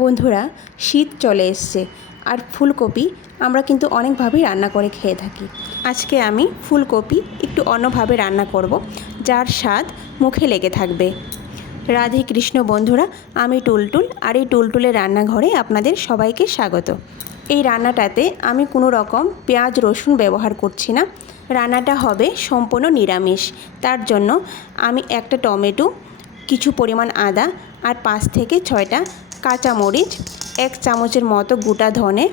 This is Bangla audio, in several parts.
বন্ধুরা, শীত চলে এসছে আর ফুলকপি আমরা কিন্তু অনেকভাবেই রান্না করে খেয়ে থাকি। আজকে আমি ফুলকপি একটু অন্যভাবে রান্না করব, যার স্বাদ মুখে লেগে থাকবে। রাধে কৃষ্ণ বন্ধুরা, আমি টুলটুল আর এই টুলটুলের রান্নাঘরে আপনাদের সবাইকে স্বাগত। এই রান্নাটাতে আমি কোনো রকম পেঁয়াজ রসুন ব্যবহার করছি না। রান্নাটা হবে সম্পূর্ণ নিরামিষ। তার জন্য আমি একটা টমেটো, কিছু পরিমাণ আদা আর 5 থেকে 6টা কাঁচামরিচ, 1 চামচের মতো গোটা ধনে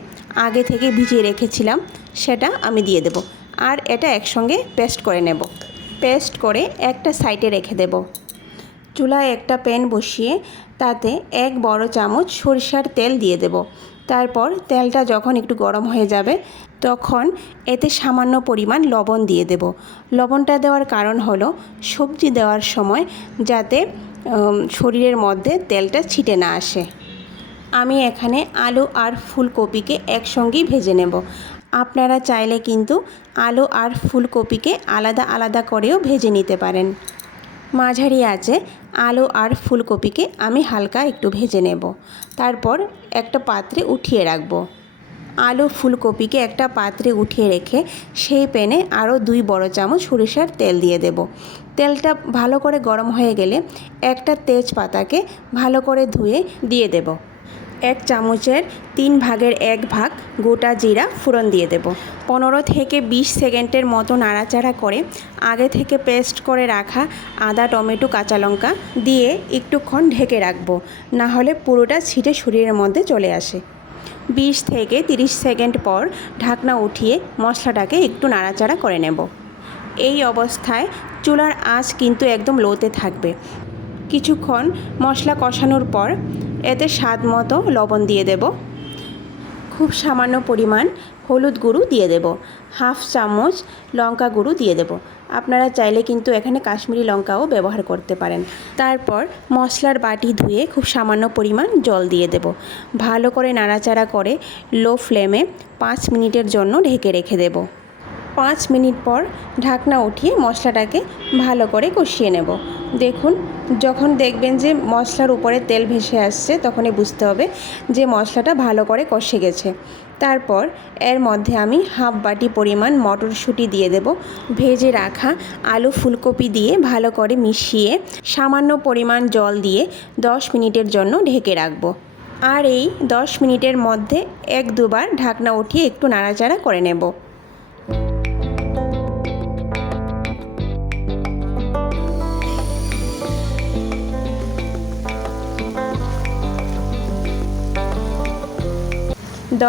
আগে থেকে ভিজিয়ে রেখেছিলাম, সেটা আমি দিয়ে দেব। আর এটা একসঙ্গে পেস্ট করে নেব। পেস্ট করে একটা সাইডে রেখে দেব। চুলায় একটা প্যান বসিয়ে তাতে 1 বড় চামচ সরিষার তেল দিয়ে দেব। তারপর তেলটা যখন একটু গরম হয়ে যাবে তখন এতে সামান্য পরিমাণ লবণ দিয়ে দেব। লবণটা দেওয়ার কারণ হলো সবজি দেওয়ার সময় যাতে শরীরের মধ্যে তেলটা ছিটে না আসে। আমি এখানে আলু আর ফুলকপিকে একসঙ্গেই ভেজে নেব। আপনারা চাইলে কিন্তু আলু আর ফুলকপিকে আলাদা আলাদা করেও ভেজে নিতে পারেন। মাঝারি আঁচে আলু আর ফুলকপিকে আমি হালকা একটু ভেজে নেব। তারপর একটা পাত্রে উঠিয়ে রাখব। আলু ফুলকপিকে একটা পাত্রে উঠিয়ে রেখে সেই প্যানে আরও 2 বড় চামচ সরিষার তেল দিয়ে দেব। তেলটা ভালো করে গরম হয়ে গেলে একটা তেজপাতাকে ভালো করে ধুয়ে দিয়ে দেব। 1 চামচের 3 ভাগের 1 ভাগ গোটা জিরা ফোড়ন দিয়ে দেব। 15 থেকে 20 সেকেন্ডের মতো নাড়াচাড়া করে আগে থেকে পেস্ট করে রাখা আদা, টমেটো, কাঁচা লঙ্কা দিয়ে একটুক্ষণ ঢেকে রাখবো, না হলে পুরোটা ছিটে শরীরের মধ্যে চলে আসে। 20 থেকে 30 সেকেন্ড পর ঢাকনা উঠিয়ে মশলাটাকে একটু নাড়াচাড়া করে নেব। এই অবস্থায় চুলার আঁচ কিন্তু একদম লোতে থাকবে। কিছুক্ষণ মশলা কষানোর পর এতে স্বাদ মতো লবণ দিয়ে দেব। খুব সামান্য পরিমাণ হলুদ গুঁড়ো দিয়ে দেব। 1/2 চামচ লঙ্কা গুঁড়ো দিয়ে দেব। আপনারা চাইলে কিন্তু এখানে কাশ্মীরি লঙ্কাও ব্যবহার করতে পারেন। তারপর মশলার বাটি ধুয়ে খুব সামান্য পরিমাণ জল দিয়ে দেব। ভালো করে নাড়াচাড়া করে লো ফ্লেমে 5 মিনিটের জন্য ঢেকে রেখে দেব। 5 মিনিট পর ঢাকনা উঠিয়ে মশলাটাকে ভালো করে কষিয়ে নেব। দেখুন, যখন দেখবেন যে মশলার উপরে তেল ভেসে আসছে তখনই বুঝতে হবে যে মশলাটা ভালো করে কষে গেছে। তারপর এর মধ্যে আমি 1/2 বাটি পরিমাণ মটরশুঁটি দিয়ে দেব। ভেজে রাখা আলু ফুলকপি দিয়ে ভালো করে মিশিয়ে সামান্য পরিমাণ জল দিয়ে 10 মিনিটের জন্য ঢেকে রাখব। আর এই 10 মিনিটের মধ্যে 1-2 বার ঢাকনা উঠিয়ে একটু নাড়াচাড়া করে নেব।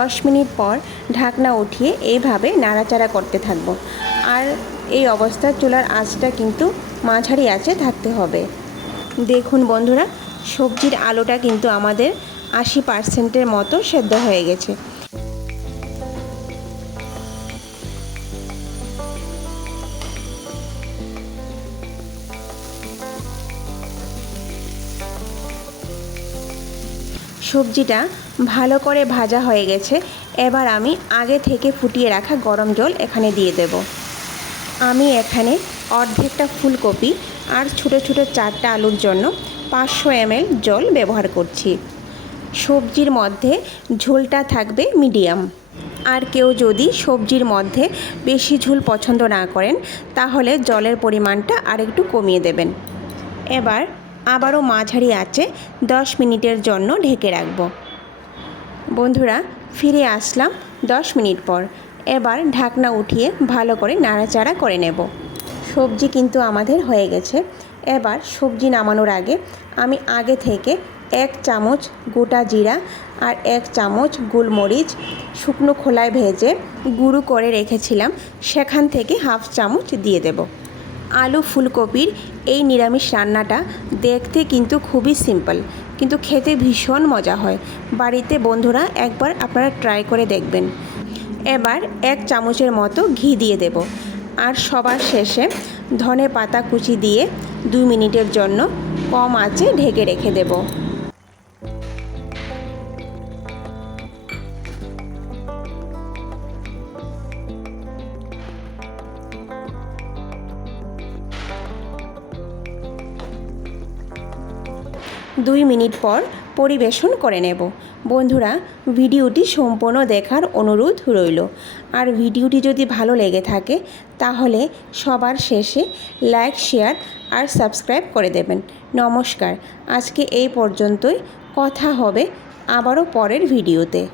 দশ মিনিট পর ঢাকনা উঠিয়ে এইভাবে নাড়াচাড়া করতে থাকব। আর এই অবস্থায় চুলার আঁচটা কিন্তু মাঝারি আঁচে থাকতে হবে। দেখুন বন্ধুরা, সবজির আলুটা কিন্তু আমাদের 80% মতো সেদ্ধ হয়ে গেছে। সবজিটা ভালো করে ভাজা হয়ে গেছে। এবার আমি আগে থেকে ফুটিয়ে রাখা গরম জল এখানে দিয়ে দেব। আমি এখানে অর্ধেকটা ফুলকপি আর ছোটো ছোটো 4টা আলুর জন্য 500 ml জল ব্যবহার করছি। সবজির মধ্যে ঝোলটা থাকবে মিডিয়াম। আর কেউ যদি সবজির মধ্যে বেশি ঝোল পছন্দ না করেন তাহলে জলের পরিমাণটা আরেকটু কমিয়ে দেবেন। এবার আবারও মাঝারি আঁচে 10 মিনিটের জন্য ঢেকে রাখব। বন্ধুরা, ফিরে আসলাম 10 মিনিট পর। এবার ঢাকনা উঠিয়ে ভালো করে নাড়াচাড়া করে নেব। সবজি কিন্তু আমাদের হয়ে গেছে। এবার সবজি নামানোর আগে আমি আগে থেকে 1 চামচ গোটা জিরা আর 1 চামচ গোলমরিচ শুকনো খোলায় ভেজে গুঁড়ো করে রেখেছিলাম, সেখান থেকে 1/2 চামচ দিয়ে দেব। আলু ফুলকপির এই নিরামিষ রান্নাটা দেখতে কিন্তু খুবই সিম্পল, কিন্তু খেতে ভীষণ মজা হয়। বাড়িতে বন্ধুরা একবার আপনারা ট্রাই করে দেখবেন। এবার 1 চামচের মতো ঘি দিয়ে দেব। আর সবার শেষে ধনে পাতা কুচি দিয়ে 2 মিনিটের জন্য কম আঁচে ঢেকে রেখে দেব। দুই মিনিট পর পরিবেশন করে নেব। বন্ধুরা, ভিডিওটি সম্পূর্ণ দেখার অনুরোধ রইল। আর ভিডিওটি যদি ভালো লেগে থাকে তাহলে সবার শেষে লাইক, শেয়ার আর সাবস্ক্রাইব করে দেবেন। নমস্কার, আজকে এই পর্যন্তই। কথা হবে আবারও পরের ভিডিওতে।